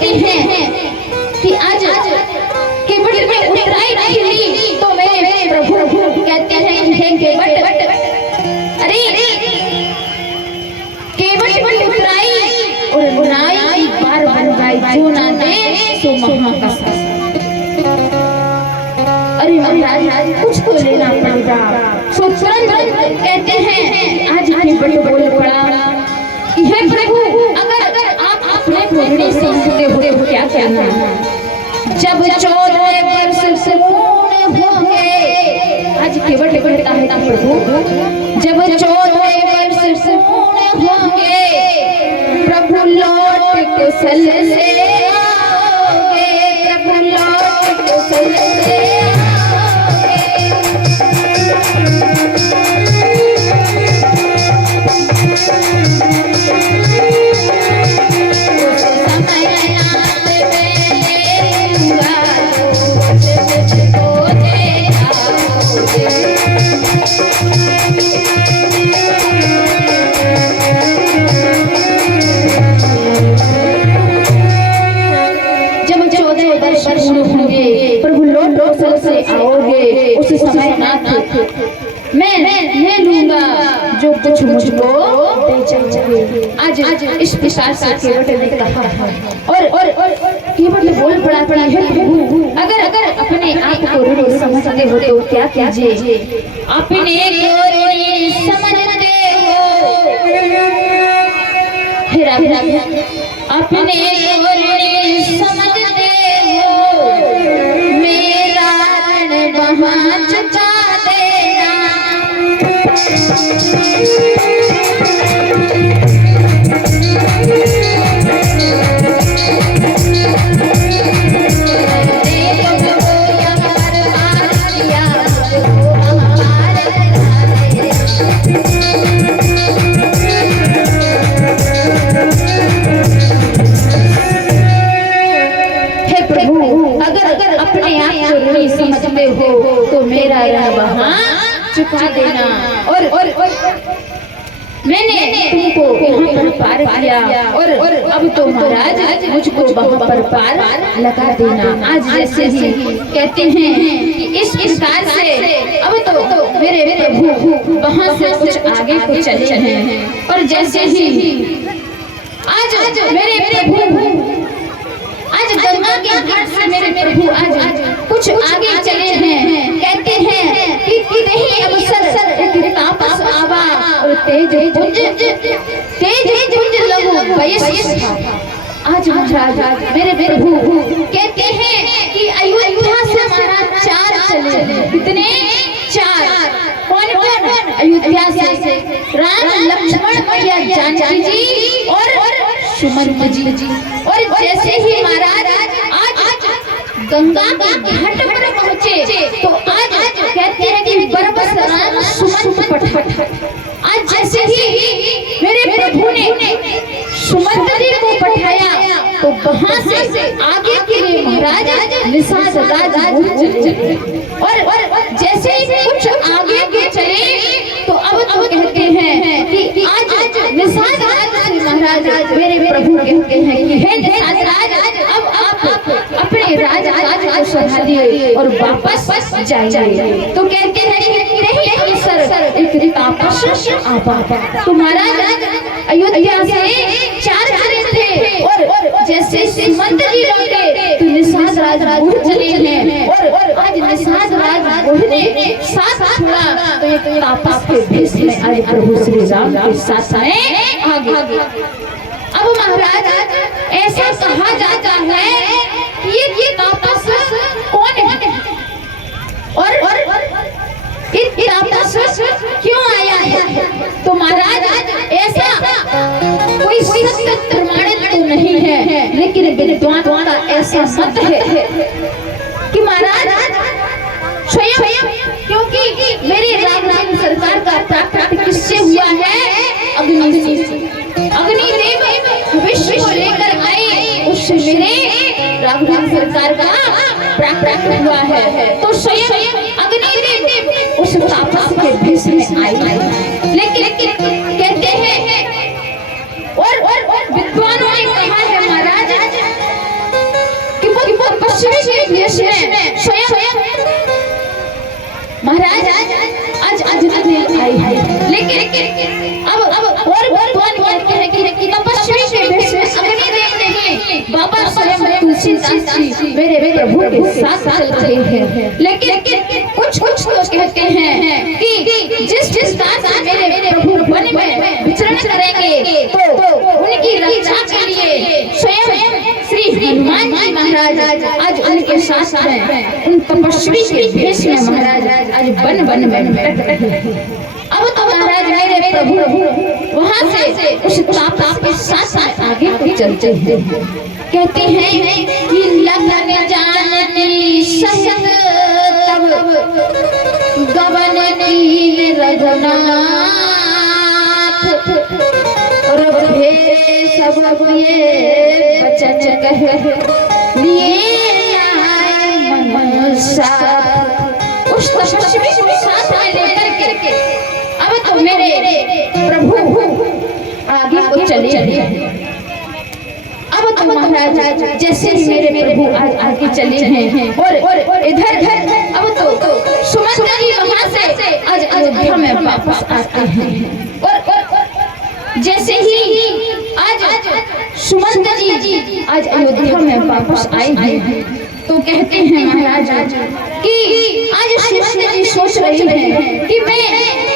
कहते हैं कि आज केवट में उतराई खिली तो मेरे प्रभु कहते हैं हे केवट, अरे केवट में उतराई और बुराई एक बार बन गई, जो ना दे सो महाकसा। अरे महाराज कुछ तो लेना पड़ेगा। सो तुरंत कहते हैं आज केवट बोल पड़ा कि हे प्रभु, अगर आप अपने को ऋणी समझते हो तो क्या करना। जब 14 वर्ष से पूर्ण होंगे, आज केवट कहता है कि प्रभु जब 14 वर्ष से पूर्ण होंगे, प्रभु लौट कुशल से आओगे, प्रभु लौट कुशल से प्रभु लौट से आओगे, उस समय नाथ मैं ले लूंगा जो कुछ मुझको दे जाओगे। आज इस प्रकार से केवट ने कहा और केवट बोल पड़ा है प्रभु, अगर अपने आप को ऋणी समझते हो तो क्या कीजिए। अपने को ऋणी समझते हो, अपने को ऋणी समझते हो, मेरा ऋण वहाँ चुका देना। समझते हो तो मेरा ऋण वहाँ चुका देना। और मैंने तुमको यहाँ पर पार किया और अब तो महाराज मुझको वहाँ पर पार लगा देना। आज जैसे ही कहते हैं कि इस प्रकार से अब तो मेरे प्रभु वहाँ से कुछ आगे को चले हैं, और जैसे ही आज मेरे प्रभु आज गंगा के घाट से मेरे प्रभु आज कुछ आगे चले हैं। कहते हैं कि नहीं अवसर एक तापस आवा और तेज पुंज लगो वयस। आज महाराज मेरे प्रभु कहते हैं कि अयोध्या से हमारा 4 चले। कितने? 4। कौन? अयोध्या से राम लक्ष्मण मैया जानकी जी और सुमंत जी। और जैसे ही महाराज आज गंगा के घाट पर पहुंचे तो आज कहते हैं कि बरबस राम सुमंत पठ। आज जैसे ही मेरे प्रभु ने सुमंत जी को पठाया तो वहां से आगे के लिए महाराज निषाद राज चले। और जैसे ही कुछ आगे के चले तो अब तो कहते हैं कि आज निषाद राज महाराज मेरे प्रभु कहते हैं कि हे निषाद राज, अब आप अपने राज को संभालिए और वापस जाइए। तो कहते हैं कि नहीं सर एक तापस आवा। तो महाराज अयोध्या से 4 चले थे और जैसे सुमंत जी लौटे तो निषाद राज उठ चले हैं। और आज निषाद राज उठने साथ छोड़ा तो एक तापस के भेष में आज प्रभु श्री राम के साथ आगे। अब महाराज ऐसा कहा जाता है कि ये तापस कौन है और ये तापस क्यों आया है। तो महाराज ऐसा कोई सत्य प्रमाणित तो नहीं है, लेकिन विद्वान का ऐसा मत है कि महाराज स्वयं, क्योंकि मेरी रामराम सरकार का प्राकट्य किससे हुआ है? अग्नि से। अग्निदेव भविष्य को लेकर आए, उससे मेरे रामराम सरकार का प्राकट्य हुआ है। तो स्वयं अग्निदेव उस तापस के भेष में आए। लेकिन कहते हैं और विद्वानों ने कहा है महाराज दासी मेरे प्रभु के साथ चल रहे हैं, लेकिन कुछ तो कहते हैं कि जिस दास मेरे प्रभु वन में विचरण करेंगे तो उनकी रक्षा के लिए स्वयं श्री हनुमान जी महाराज आज उनके साथ हैं। उन तपस्वी के भेष में महाराज आज वन में भटक रहे हैं। अब तो महाराज मेरे प्रभु वहां से उस ताप के साथ आगे को चलते हैं। कहते हैं कि लगन जानती सहज तब गवन कीन रघुनाथ रब भे सब ये बचन कह लिए आए मन साथ। उस तपस्वी को साथ में लेकर के अब तो मेरे प्रभु आगे को चले। अब तो महाराज जैसे ही मेरे प्रभु आगे चले हैं और इधर अब तो सुमंत्र जी वहां से आज अयोध्या में वापस आते हैं। और जैसे ही आज सुमंत्र जी आज अयोध्या में वापस आए हैं तो कहते हैं महाराज कि आज सुमंत्र जी सोच रहे हैं कि मैं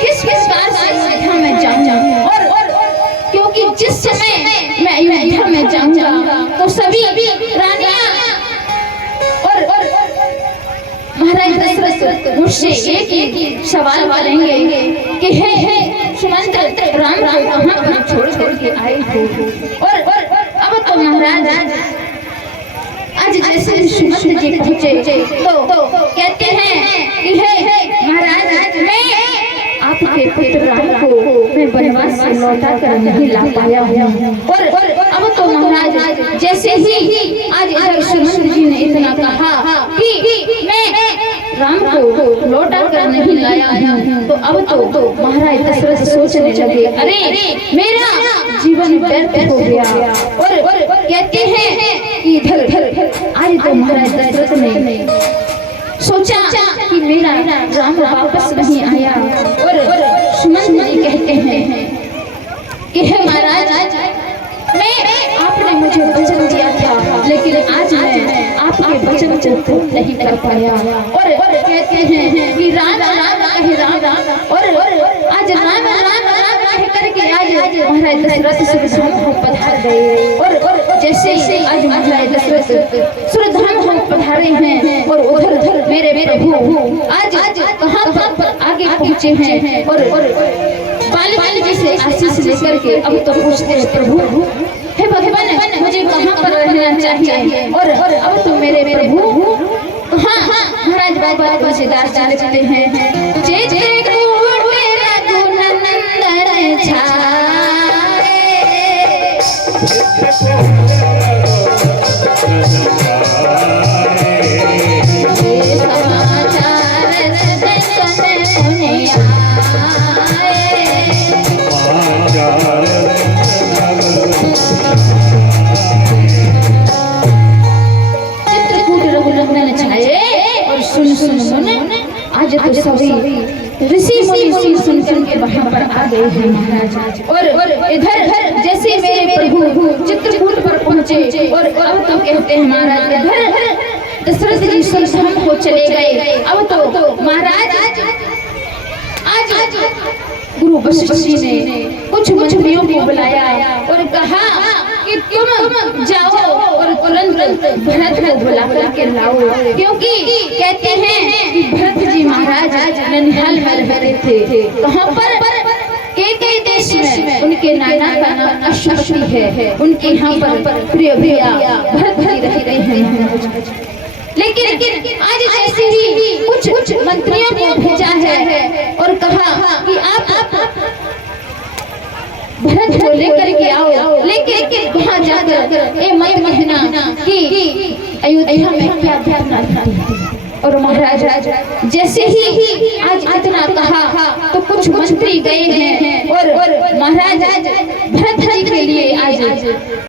किस प्रकार से अयोध्या में जाऊंगा, और क्योंकि जिस समय मैं अयोध्या में जाऊंगा तो सभी रानियां और महाराज दशरथ मुझसे एक ही सवाल करेंगे कि हे सुमंत्र राम को कहां पर छोड़ करके आए हो। और अब तो महाराज आज जैसे सुमंत्र जी पहुंचे तो कहते हैं कि हे महाराज मैं आपके पुत्र राम को मैं वनवास से लौटा कर नहीं ला पाया हूँ। और अब तो महाराज जैसे ही आज सुमंत्र जी ने इतना कहा कि मैं राम को लौटा कर नहीं लाया हूँ तो अब तो महाराज दशरथ सोचने लगे अरे मेरा जीवन व्यर्थ हो गया। और कहते हैं इधर आज तो महाराज दशरथ ने सोचा कि मेरा राम वापस नहीं आया। और सुमंत्र जी कहते हैं कि हे महाराज मैं आपने मुझे वचन दिया था लेकिन आज मैं आपके वचन को पूर्ण नहीं कर पाया। और कहते हैं कि राम राम कहे राम और आज राम राम कह करके आज महाराज दशरथ सुरधाम को पधार गए। और जैसे आज महाराज दशरथ सुरधाम को पधारे हैं और उधर मेरे प्रभु आज कहां पर आगे पहुंचे हैं। और बाली जी से आशीष लेकर के अब तो पूछते हैं प्रभु हे भगवान मुझे कहां पर रहना चाहिए। और अब तो मेरे प्रभु हाँ महाराज बाबा तुलसीदास जी लिखते हैं जय जय रघुनंदन छाए आज तो सभी ऋषि मुनि सुन करके वहां पर आ गए हैं महाराज। और इधर जैसे मेरे प्रभु चित्रकूट पर पहुंचे और अब तो कहते हैं महाराज इधर दशरथ जी सुरधाम को चले गए। अब तो महाराज आज गुरु वशिष्ठ जी ने कुछ मंत्रियों को बुलाया और कहा कि तुम जाओ और तुरंत भरत को बुला करके लाओ, क्योंकि कहते हैं कि भरत जी महाराज ननिहाल में रह रहे थे। कहां पर? कई देश में। उनके नाना का नाम अश्वति है, उनके यहाँ पर प्रिय भैया भरत जी रह रहे हैं। लेकिन आज ऐसे ही कुछ मंत्रियों को भेजा है और कहा कि आप भरत को लेकर के आओ, लेकिन वहाँ जाकर ये मत कहना कि अयोध्या में क्या घटना थी। और महाराज जैसे ही आज इतना कहा तो कुछ मंत्री गए हैं और महाराज भरत जी के लिए आज